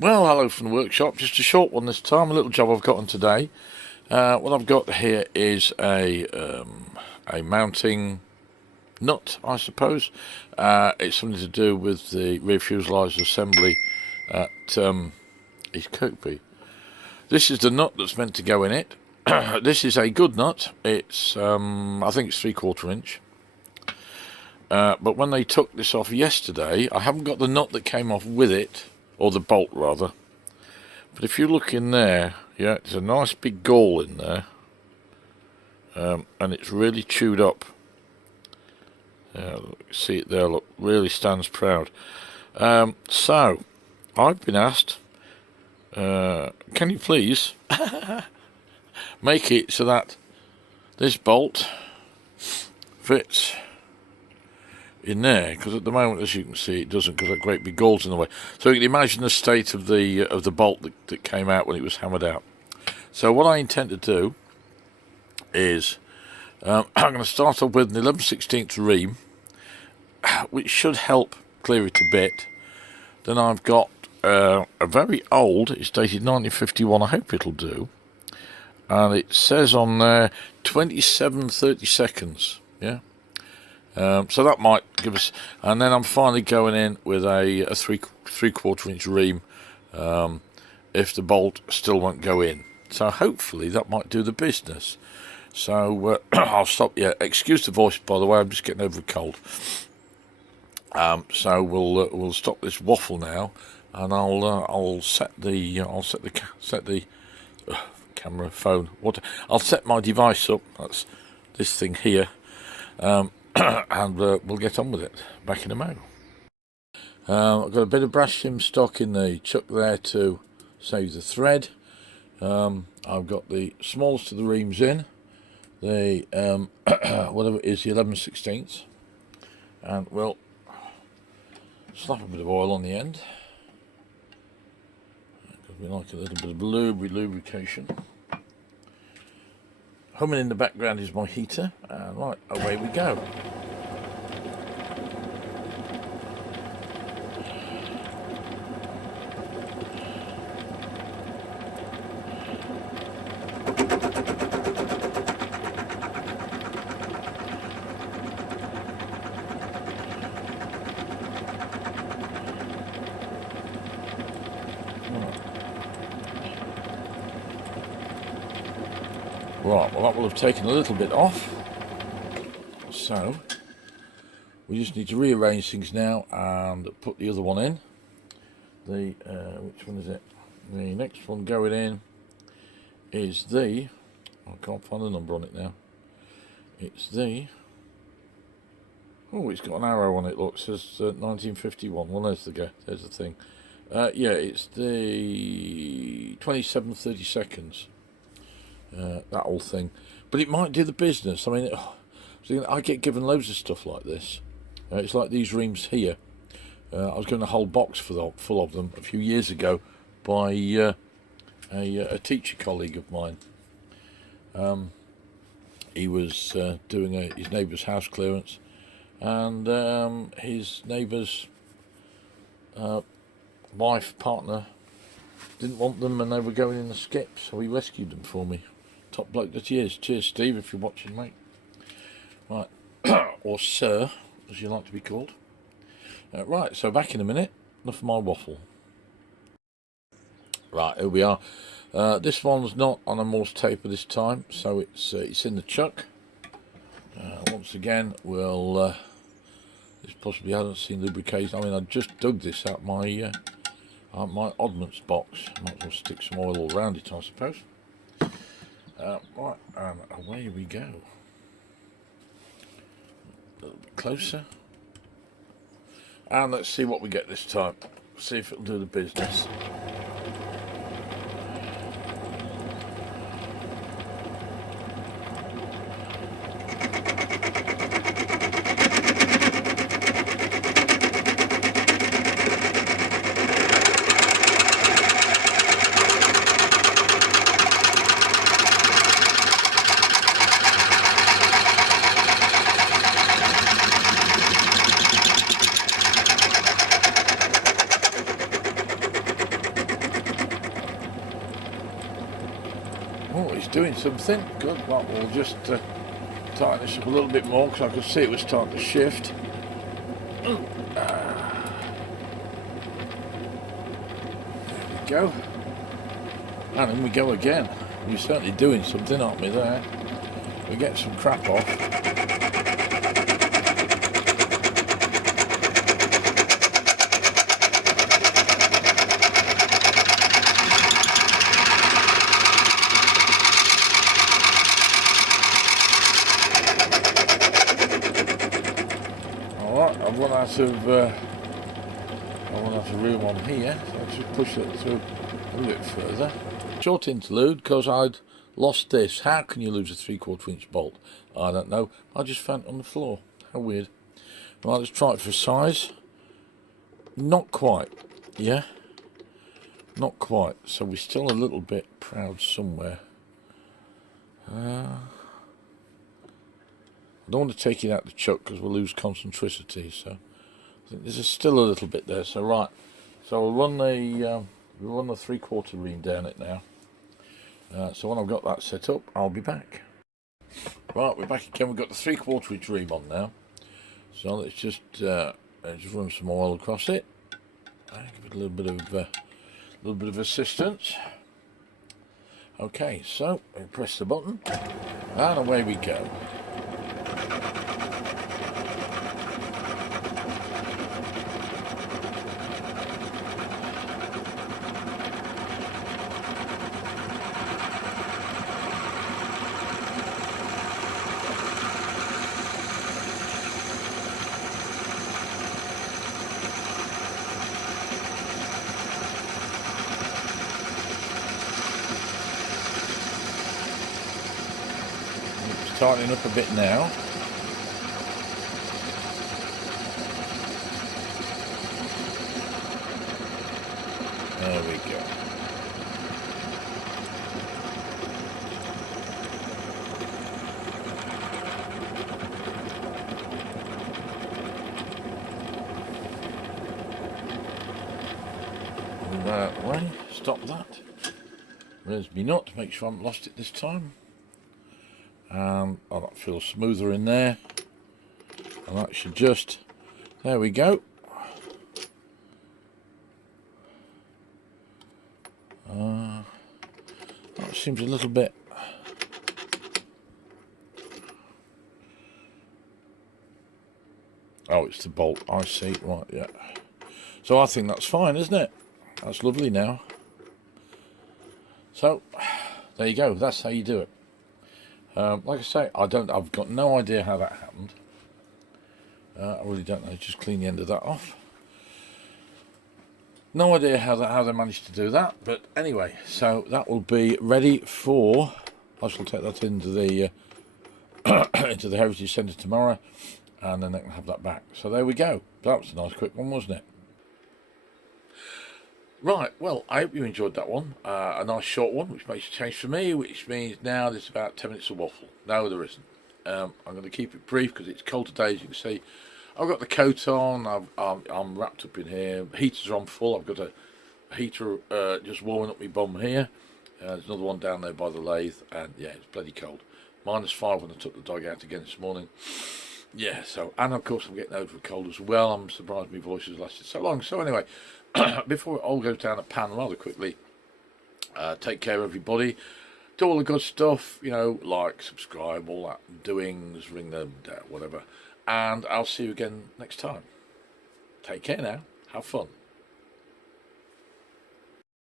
Well, hello from the workshop. Just a short one this time. A little job I've got on today. What I've got here is a mounting nut, I suppose. It's something to do with the rear fuselage assembly at East Kirkby. This is the nut that's meant to go in it. This is a good nut. It's I think it's 3/4 inch. But when they took this off yesterday, I haven't got the nut that came off with it, or the bolt rather. But if you look in there, yeah, there's a nice big gall in there, and it's really chewed up. See it there, look, really stands proud. So, I've been asked, can you please make it so that this bolt fits in there, because at the moment, as you can see, it doesn't, because that great big gall's in the way. So you can imagine the state of the bolt that came out when it was hammered out. So what I intend to do is I'm going to start off with an 11/16 ream, which should help clear it a bit. Then I've got a very old, it's dated 1951, I hope it'll do, and it says on there 27:30 seconds, yeah. So that might give us, and then I'm finally going in with a 3/4 inch ream if the bolt still won't go in. So hopefully that might do the business. So I'll stop. Yeah, excuse the voice, by the way. I'm just getting over a cold. So we'll stop this waffle now, and I'll set the camera phone. I'll set my device up. That's this thing here. And we'll get on with it. Back in a mo. I've got a bit of brass shim stock in the chuck there to save the thread. I've got the smallest of the reams in, the whatever it is, the 11/16, and we'll slap a bit of oil on the end. Because we like a little bit of lubrication. Humming in the background is my heater, and right, away we go. Right, well that will have taken a little bit off, so we just need to rearrange things now and put the other one in. The which one is it? The next one going in is the, I can't find the number on it now. It's the, oh, it's got an arrow on it, look, it says 1951. Well, there's the thing. Yeah, it's the 27:30 seconds. That whole thing, but it might do the business. I mean, I get given loads of stuff like this. It's like these reams here. I was given a whole box full of them a few years ago by a teacher colleague of mine. He was doing his neighbour's house clearance, and his neighbour's partner didn't want them, and they were going in the skip, so he rescued them for me. Top bloke that he is. Cheers, Steve, if you're watching, mate. Right, or sir, as you like to be called. Right, so back in a minute. Enough of my waffle. Right, here we are. This one's not on a Morse taper this time, so it's in the chuck. Once again, we'll. This possibly hasn't seen lubrication. I mean, I just dug this out my oddments box. Might as well stick some oil all around it, I suppose. Right, and away we go. A little bit closer. And let's see what we get this time. See if it'll do the business. Oh, he's doing something. Good. Well, we'll just tighten this up a little bit more because I could see it was starting to shift. There we go. And in we go again. We're certainly doing something, aren't we, there? We get some crap off. Alright, I've run out of room on here, so I'll just push it through a little bit further. Short interlude, because I'd lost this. How can you lose a 3/4 inch bolt? I don't know. I just found it on the floor. How weird. Right, let's try it for size. Not quite. Yeah? Not quite. So we're still a little bit proud somewhere. I don't want to take it out the chuck because we'll lose concentricity. So I think there's still a little bit there. So right. So we'll run the 3/4 ream down it now. So when I've got that set up, I'll be back. Right, we're back again. We've got the 3/4 inch ream on now. So let's just run some oil across it. Give it a little bit of assistance. Okay, so we press the button, and away we go. Tightening up a bit now. There we go. That way. Stop that. There's me nut. Make sure I haven't lost it this time. Oh, that feels smoother in there, and that should just, there we go. That seems a little bit, oh, it's the bolt, I see, right, yeah. So I think that's fine, isn't it? That's lovely now. So there you go, that's how you do it. Like I say, I've got no idea how that happened. I really don't know. Just clean the end of that off. No idea how they managed to do that, but anyway, so that will be ready for. I shall take that into the into the Heritage Centre tomorrow, and then I can have that back. So there we go. That was a nice quick one, wasn't it? Right, well, I hope you enjoyed that one. A nice short one, which makes a change for me, which means now there's about 10 minutes of waffle. No, there isn't. I'm going to keep it brief because it's cold today, as you can see. I've got the coat on, I'm wrapped up in here. Heaters are on full. I've got a heater just warming up my bum here. There's another one down there by the lathe, and yeah, it's bloody cold. -5 when I took the dog out again this morning. Yeah, so, and of course I'm getting over the cold as well. I'm surprised my voice has lasted so long. So anyway, before it all goes down a pan rather quickly, take care everybody. Do all the good stuff, you know, like, subscribe, all that doings, ring them, whatever. And I'll see you again next time. Take care now. Have fun.